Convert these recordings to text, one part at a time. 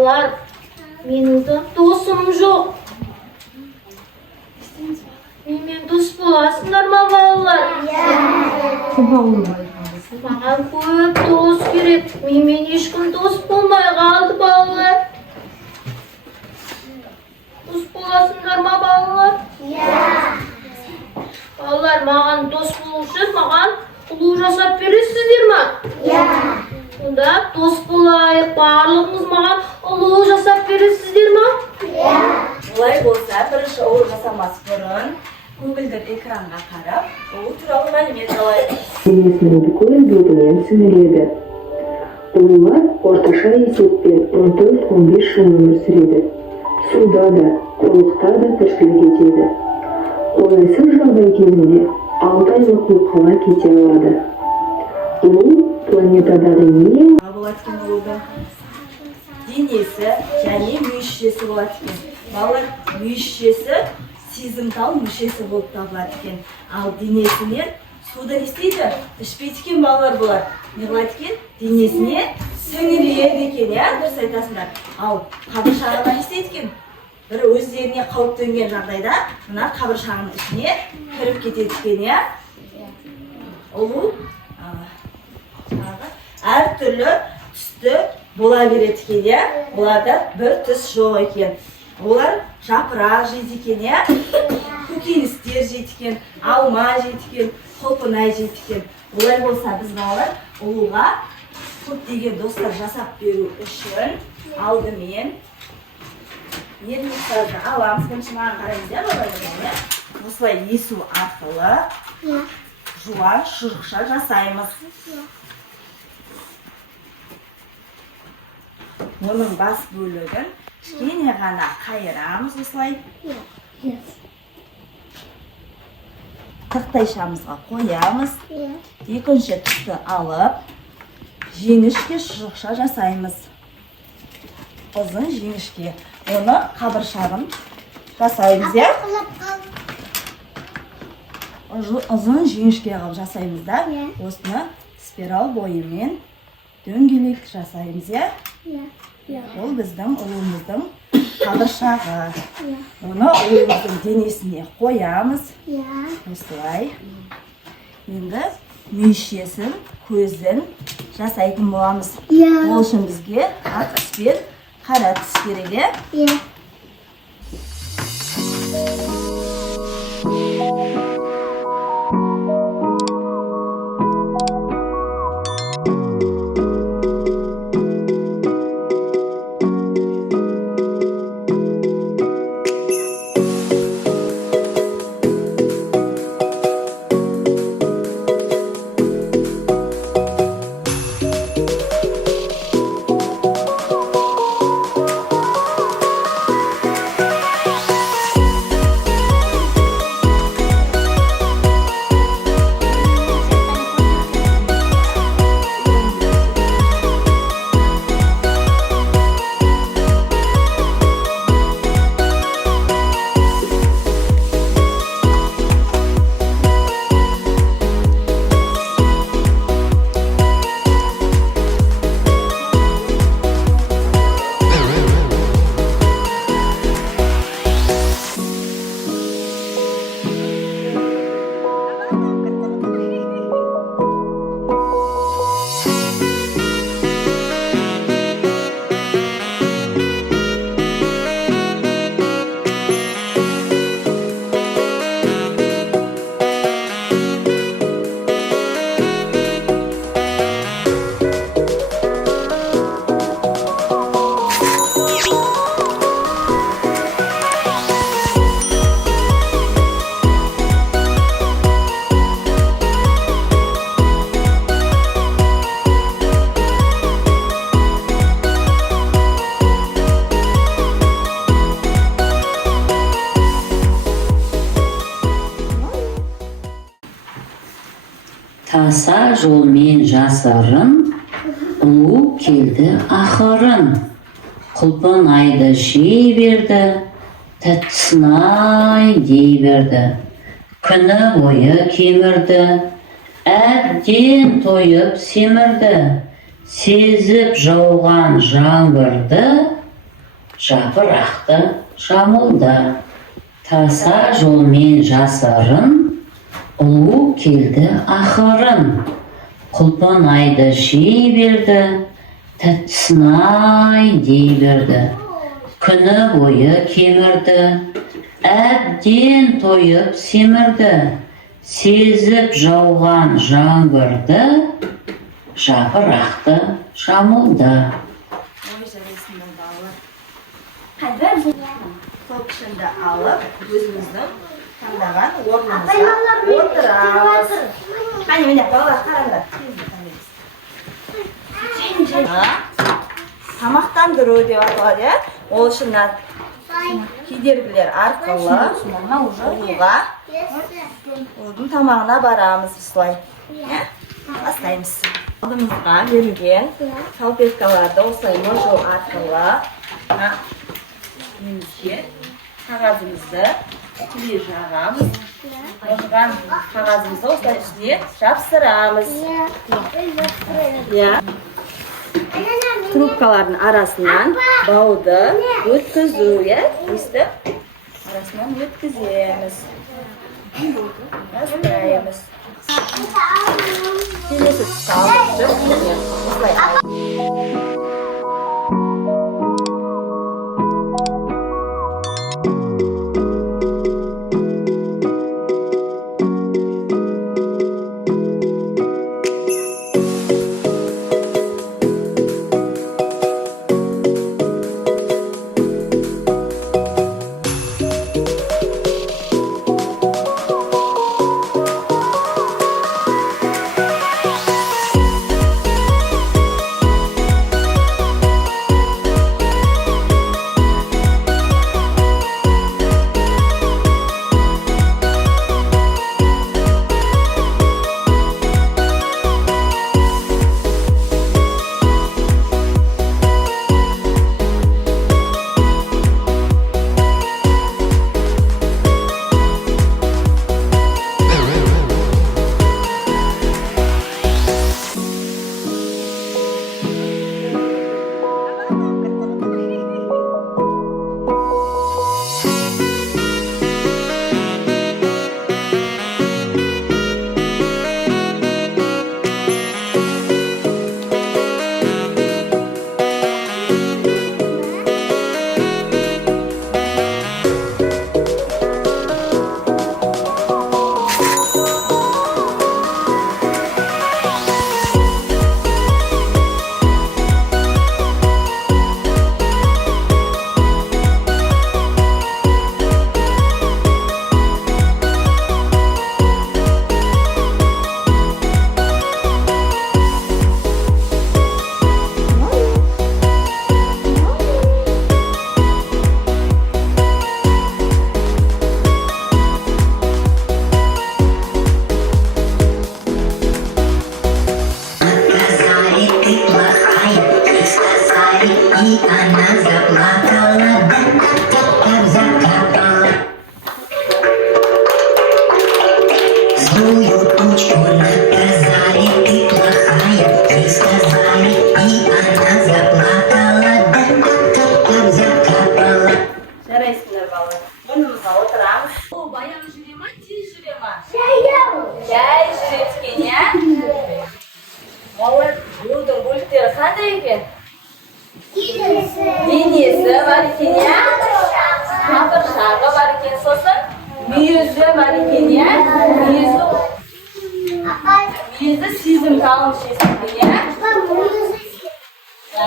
Балалар, менің досым жоқ. Менімен дос боласыңдар ма, балалар? Маған көп дос керек. Менімен ешкім дос болмай қалды, балалар. Дос боласыңдар ма, балалар? Балалар, маған дос болу үшін маған ұлу жасап бересіздер ма? Онда дос болайық, барлығыңыз маған ұлу жасап бересіздер ма? Олай болса, бірінші ұлу жасамас бұрын көгілдір экранға қарап, ұлу туралы мәлімет алайық. Денесінің бүкіл бетімен сіңіреді. Ұлулар орташа есеппен 14-15 жыл өмір сүреді. Суда да, құрлықта да тіршілік етеді. Қолайсыз жағдай кезінде 6 айлық ұйқыға кете алады. Ұлу планетадағы ең Болады екен ұлудың денесі және мүшесі болады екен. Балалар, мүшесі сезімтал мүшесі болып табылады екен. Ал денесінен суда не істейді? Ішпейді екен балалар бұлар. Не болады екен? Денесіне сіңіреді екен, дұрыс айтасыңдар. Ал қабыршағына не істейді екен? Бір өздеріне қауіп төнген жағдайда мына қабыршағының ішіне кіріп кетеді екен, Ұлу әртүрлі түсті бола береді екен, оларда бір түс жоқ екен. Олар жапырақ жейді екен, көкөністер жейді екен, алма жейді екен, құлпынай жейді екен. Олай болса біз балалар ұлуға көптеген достар жасап беру үшін алдымен нервистарды аламыз. Бірінші маған қараймыз, балалар. Осылай есу арқылы жуан шұжықша жасаймыз. Оның бас бөлігін кішкене ғана қайырамыз осылай. Тақтайшамызға қоямыз. Екінші тұсты алып, жеңішке шұжықша жасаймыз. Ұзын жеңішке. Оны қабыршағын жасаймыз, Ұзын жіңішке қылып жасаймыз да. Осыны спираль бойымен дөңгелек жасаймыз, Ол біздің ұлымыздың қабыршағы. Оны ұлымыздың денесіне қоямыз. Осылай. Енді мүшесін, көзін жасайтын боламыз. Ол үшін бізге ақ түс пен қара түс керек, Таса жолмен жасырын, ұлу келді ақырын. Құлпынайды жей берді, тәттісінай дей берді. Күні бойы кемірді, әбден тойып семірді. Сезіп жауған жаңбырды, жапырақты жамылды. Таса жолмен жасырын, ұлу келді ақырын. Құлпынайды жей берді, тәттісін-ай дей берді. Күні бойы кемірді, әбден тойып семірді. Сезіп жауған жаңбырды, жапырақты жамылды. Ой, жарайсыңдар балалар. Көпшінді алып, өзіміздің таңдаған орнымызға отырамыз. Қане, міне, балалар, қараңдар. Тамақтандыру деп аталады, иә? Ол үшін кедергілер арқылы ұлуға ұлдың тамағына барамыз осылай. Бастаймыз. Алдымызға берілген салфеткаларды осылай можу арқылы немізге қағазымызды түлей жағамыз. Можған қағазымызды осылай үстіне жапсырамыз. Трубкалардың арасынан бауды өткізу, өстіп арасынан өткіземіз. Бастаймыз. Келесі салып осылай денесі бар екен, қабыршағы бар екен, сосын мүйізі бар екен, мүйізі сезімталын шешілген,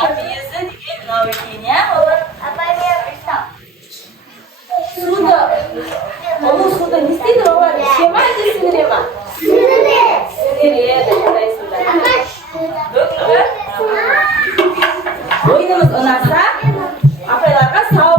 мүйізі деген мынау екен, ол суды не істейді, олар іше ма, не сіңіре ма? Сіңіреді, жарайсыңдар. Ойынымыз ұнаса, апайларға сау